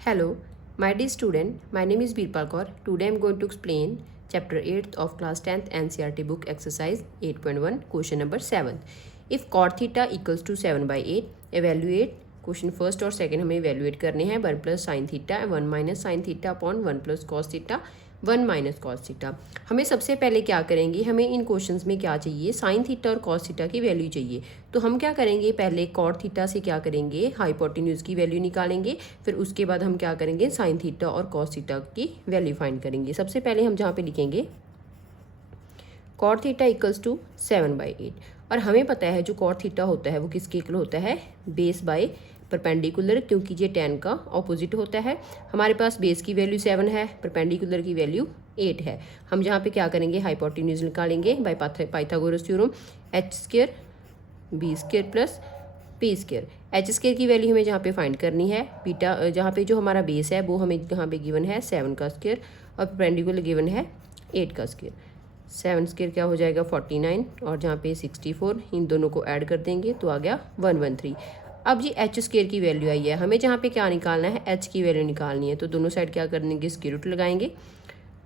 Hello, my dear student. My name is Birpal Kaur. Today I am going to explain chapter 8th of class 10th NCERT book exercise 8.1 question number 7. If cot theta equals to 7/8, evaluate question first और second हमें evaluate करने हैं 1 plus sine theta 1 minus sine theta upon 1 plus cos theta 1 minus cos theta. हमें सबसे पहले क्या करेंगे, हमें इन क्वेश्चंस में क्या चाहिए, साइन थीटा और कॉस थीटा की वैल्यू चाहिए। तो हम क्या करेंगे, पहले कॉट थीटा से क्या करेंगे, हाइपोटेन्यूज की वैल्यू निकालेंगे। फिर उसके बाद हम क्या करेंगे, साइन थीटा और कॉस थीटा की वैल्यू फाइंड करेंगे। सबसे पहले हम जहाँ पे लिखेंगे कॉट थीटा इक्वल्स टू 7/8 और हमें पता है जो कॉट थीटा होता है वो किसके इक्वल होता है, बेस बाय परपेंडिकुलर, क्योंकि ये tan का ऑपोजिट होता है। हमारे पास बेस की वैल्यू 7 है, परपेंडिकुलर की वैल्यू 8 है। हम जहाँ पे क्या करेंगे, हाइपोटेन्यूज निकालेंगे by Pythagoras theorem, h² b² plus p²। h² की वैल्यू हमें जहाँ पे फाइंड करनी है, बीटा जहाँ पे जो हमारा बेस है वो हमें यहाँ पे गिवन है 7 का स्क्वायर और परपेंडिकुलर गिवन है 8 का स्क्वायर। 7² क्या हो जाएगा 49 और जहाँ पे 64, इन दोनों को ऐड कर देंगे तो आ गया 113। अब जी h² की वैल्यू आई है, हमें जहाँ पे क्या निकालना है, h की वैल्यू निकालनी है। तो दोनों साइड क्या कर देंगे, स्क्वायर रूट लगाएंगे।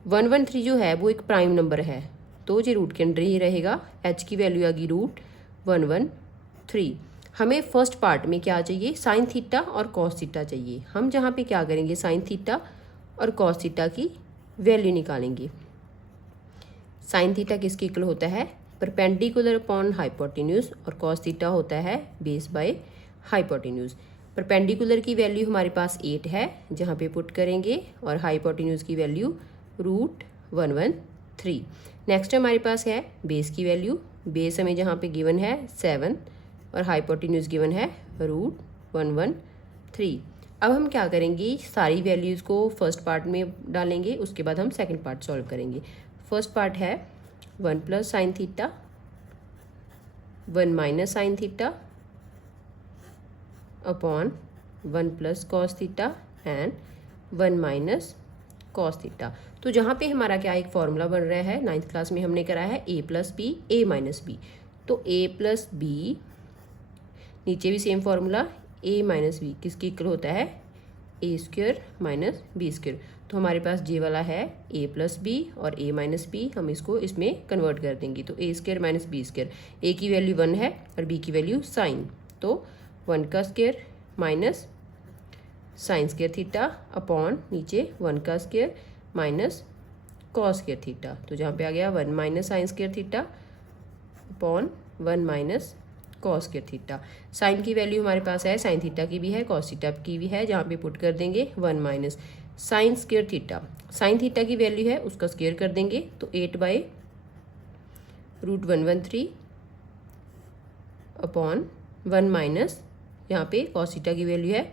113 जो है वो एक प्राइम नंबर है तो जी रूट के अंदर ही रहेगा। h की वैल्यू आ गई √113। हमें फर्स्ट पार्ट में क्या चाहिए, साइन थीटा और कॉस थीटा चाहिए। हम जहाँ पे क्या करेंगे, साइन थीटा और कॉस थीटा की वैल्यू निकालेंगे। साइन थीटा किसके इक्वल होता है, परपेंडिकुलर अपॉन हाइपोटेन्यूज, और कॉस थीटा होता है बेस बाय हाइपोटेन्यूज। परपेंडिकुलर की वैल्यू हमारे पास 8 है, जहाँ पे पुट करेंगे, और हाइपोटेन्यूज की वैल्यू √113। नेक्स्ट हमारे पास है बेस की वैल्यू, बेस हमें जहाँ पे गिवन है 7 और हाइपोटेन्यूज गिवन है √113। अब हम क्या करेंगे, सारी वैल्यूज़ को फर्स्ट पार्ट में डालेंगे, उसके बाद हम सेकंड पार्ट सॉल्व करेंगे। फर्स्ट पार्ट है 1 plus sine theta 1 minus sine theta upon 1 plus cos theta and 1 minus cos theta. तो जहाँ पे हमारा क्या एक फॉर्मूला बन रहा है, 9th क्लास में हमने करा है a plus B a minus B. तो a प्लस बी, नीचे भी same formula, a minus B किसकी इक्वल होता है, a² माइनस b²। तो हमारे पास जे वाला है a प्लस बी और a माइनस बी, हम इसको इसमें कन्वर्ट कर देंगे। तो a² माइनस b², a की वैल्यू 1 है और b की वैल्यू साइन, तो 1 का square minus sine square theta upon नीचे 1 का square minus cos square theta. तो जहाँ पे आ गया 1 minus sine square theta upon 1 minus cos square theta. Sine की वैल्यू हमारे पास है, साइन थीटा की भी है, कॉस थीटा की भी है, जहाँ पे पुट कर देंगे 1 minus sine square theta. Sine theta की वैल्यू है उसका स्क्वायर कर देंगे, तो 8/√113 अपॉन 1 माइनस, यहाँ पे कॉस थीटा की वैल्यू है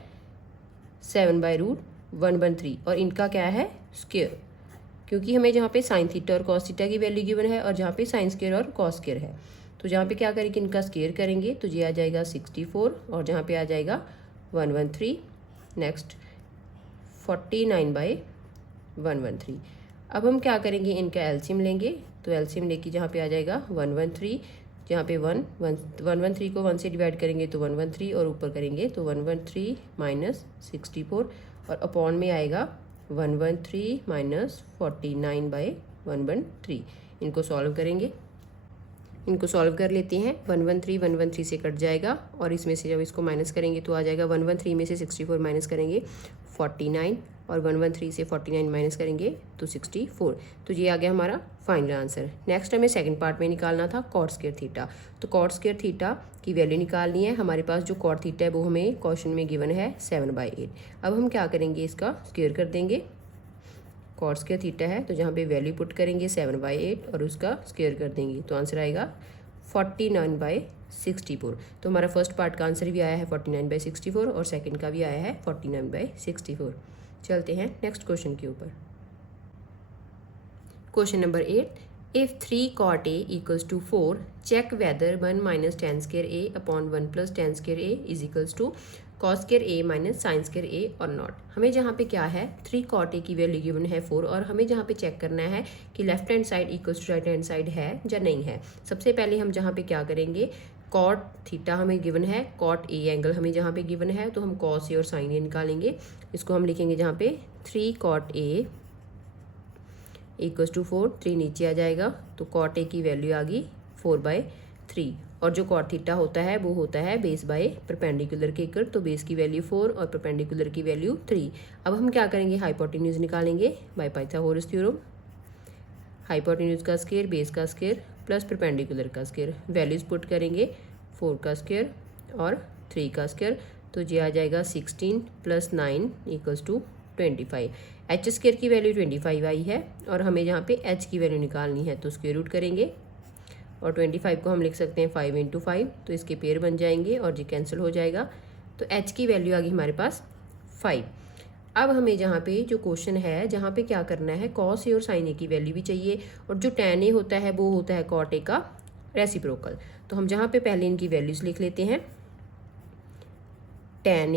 7/√113 और इनका क्या है स्क्वायर, क्योंकि हमें जहाँ पे साइन थीटा और कॉस थीटा की वैल्यू गिवन है और जहाँ पे साइन स्क्वायर और कॉस स्क्वायर है। तो जहाँ पे क्या करेंगे, इनका स्क्वायर करेंगे तो ये आ जाएगा 64 और जहाँ पे आ जाएगा 113। नेक्स्ट 49/113। अब हम क्या करेंगे, इनका एलसीएम लेंगे। तो एलसीएम लेके जहाँ पे आ जाएगा 113, जहाँ पे 113 को 1 से डिवाइड करेंगे तो 113 और ऊपर करेंगे तो 113 माइनस 64 और अपॉन में आएगा 113 माइनस 49/113। इनको सॉल्व करेंगे, इनको सॉल्व कर लेते हैं। 113 से कट जाएगा और इसमें से जब इसको माइनस करेंगे तो आ जाएगा 113 में से 64 माइनस करेंगे 49 और 113 से 49 माइनस करेंगे तो 64। तो ये आ गया हमारा फाइनल आंसर। नेक्स्ट हमें सेकंड पार्ट में निकालना था कॉट स्क्वायर थीटा। तो कॉट स्क्वायर थीटा की वैल्यू निकालनी है। हमारे पास जो कॉट थीटा है वो हमें क्वेश्चन में गिवन है 7/8। अब हम क्या करेंगे, इसका स्क्वायर कर देंगे। कॉट स्क्वायर थीटा है तो जहाँ पे वैल्यू पुट करेंगे 7/8 और उसका स्क्वायर कर देंगे तो आंसर आएगा 49/64। तो हमारा फर्स्ट पार्ट का आंसर भी आया है 49/64 और सेकंड का भी आया है 49/64। चलते हैं नेक्स्ट क्वेश्चन के ऊपर। Question number 8, if 3 cot a equals to 4, check whether 1 minus tan square a upon 1 plus tan square a is equals to cos square a minus sin square a or not। हमें जहाँ पे क्या है, 3 cot a की value given है 4 और हमें जहाँ पे चेक करना है कि left hand side equals to right hand side है या नहीं है। सबसे पहले हम जहाँ पे क्या करेंगे, कॉट थीटा हमें गिवन है, कॉट ए एंगल हमें जहाँ पे गिवन है, तो हम कॉस ए और साइन ए निकालेंगे। इसको हम लिखेंगे जहाँ पे 3 कॉट ए इक्वल्स टू 4, 3 नीचे आ जाएगा, तो कॉट ए की वैल्यू आ गई 4/3। और जो कॉट थीटा होता है वो होता है बेस बाय परपेंडिकुलर के इक्वल, तो बेस की वैल्यू 4 और परपेंडिकुलर की वैल्यू 3। अब हम क्या करेंगे, हाइपोटेन्यूज निकालेंगे बाय पाइथागोरस थ्योरम। हाइपोटेन्यूज का स्क्वायर, बेस का स्क्वायर प्लस परपेंडिकुलर का स्क्वायर, वैल्यूज पुट करेंगे 4 का स्क्वायर और 3 का स्क्वायर, तो ये आ जाएगा 16 + 9 = 25। एच स्क्वायर की वैल्यू 25 आई है और हमें यहाँ पे एच की वैल्यू निकालनी है, तो स्क्वायर रूट करेंगे और 25 को हम लिख सकते हैं 5 × 5, तो इसके पेयर बन जाएंगे और ये कैंसिल हो जाएगा, तो एच की वैल्यू आ गई हमारे पास 5। अब हमें जहाँ पे जो क्वेश्चन है जहाँ पे क्या करना है, कॉस ए और साइन ए की वैल्यू भी चाहिए और जो टैन ए होता है वो होता है कॉट ए का रेसिप्रोकल। तो हम जहाँ पे पहले इनकी वैल्यूज लिख लेते हैं। टैन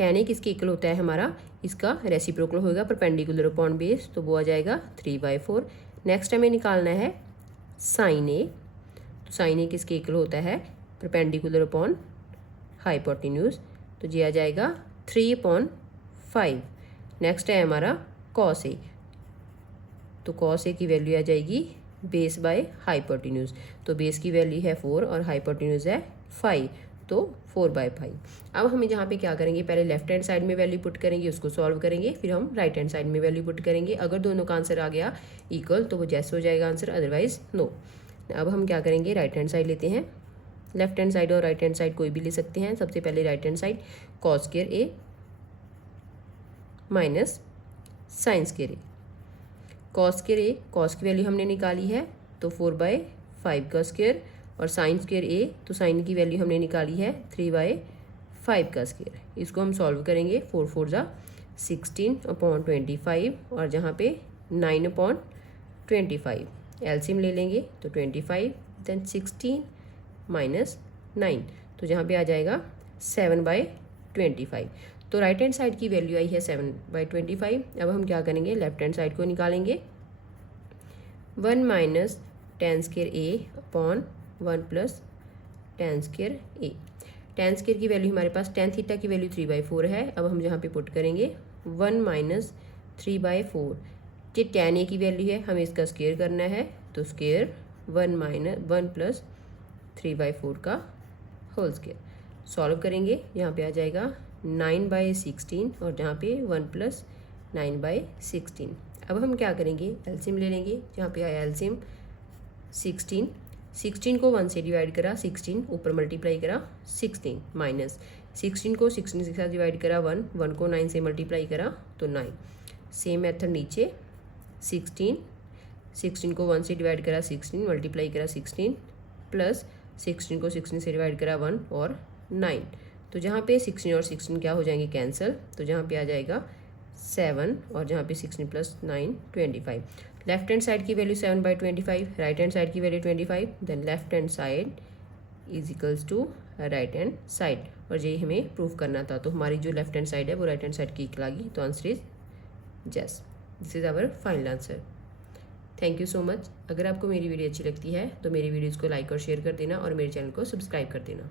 ए किसके इक्वल होता है हमारा, इसका रेसिप्रोकल होगा परपेंडिकुलर अपॉन बेस, तो वो आ जाएगा 3/4। नेक्स्ट हमें निकालना है साइन ए, तो साइन ए किसके इक्वल होता है परपेंडिकुलर अपॉन हाइपोटेन्यूज, तो ये आ जाएगा 3/5। नेक्स्ट है हमारा कॉस ए, तो कॉस ए की वैल्यू आ जाएगी बेस बाय हाइपोटेन्यूज, तो बेस की वैल्यू है 4 और हाइपोटेन्यूज है 5, तो 4/5। अब हमें जहाँ पे क्या करेंगे, पहले लेफ्ट हैंड साइड में वैल्यू पुट करेंगे, उसको सॉल्व करेंगे, फिर हम राइट हैंड साइड में वैल्यू पुट करेंगे। अगर दोनों का आंसर आ गया इक्वल तो वो जैसे हो जाएगा आंसर, अदरवाइज नो। अब हम क्या करेंगे, राइट हैंड साइड लेते हैं। लेफ्ट हैंड साइड और राइट हैंड साइड कोई भी ले सकते हैं। सबसे पहले right hand side cos square A minus sine square A. Cos square A, cos की वैल्यू हमने निकाली है तो 4/5 का स्क्वायर, और साइन स्क्वायर ए, तो साइन की वैल्यू हमने निकाली है 3/5 का स्क्वायर। इसको हम सॉल्व करेंगे, 4 4 = 16/25 और जहाँ पे 9/25 एलसीएम ले लेंगे, तो 25 देन 16 माइनस 9, तो जहाँ पे आ जाएगा 7/25। तो राइट हैंड साइड की वैल्यू आई है 7/25। अब हम क्या करेंगे, लेफ्ट हैंड साइड को निकालेंगे। 1 माइनस tan स्क्वायर ए अपॉन 1 प्लस tan स्क्वायर ए। tan स्क्वायर की वैल्यू हमारे पास, tan थीटा की वैल्यू 3/4 है। अब हम जहाँ पे पुट करेंगे 1 माइनस 3/4, ये tan ए की वैल्यू है, हमें इसका स्क्वायर करना है, तो स्क्वायर 1 प्लस 3/4 का होल स्क्वायर। सॉल्व करेंगे, यहाँ पे आ जाएगा 9/16 और जहाँ पे 1 प्लस 9/16। अब हम क्या करेंगे, एलसीएम ले लेंगे। जहाँ पे आया एलसीएम 16 को 1 से डिवाइड करा 16, ऊपर मल्टीप्लाई करा 16, माइनस 16 को 16 के साथ डिवाइड करा 1 को 9 से मल्टीप्लाई करा तो 9। सेम मेथड नीचे 16 को 1 से डिवाइड करा 16, मल्टीप्लाई करा 16, प्लस 16 को 16 से डिवाइड करा 1 और 9, तो जहाँ पे 16 और 16 क्या हो जाएंगे कैंसिल, तो जहाँ पे आ जाएगा 7 और जहाँ पे 16 + 9 25। लेफ्ट हैंड साइड की वैल्यू 7/25, राइट हैंड साइड की value 25, then left hand side is equals to right hand side, और ये हमें प्रूव करना था। तो हमारी जो लेफ्ट हैंड साइड है वो राइट हैंड साइड की इक्वल आ गई, तो answer is yes. This is our final answer. Thank you so much. अगर आपको मेरी वीडियो अच्छी लगती है तो मेरी वीडियोज़ को लाइक और शेयर कर देना और मेरे चैनल को सब्सक्राइब कर देना।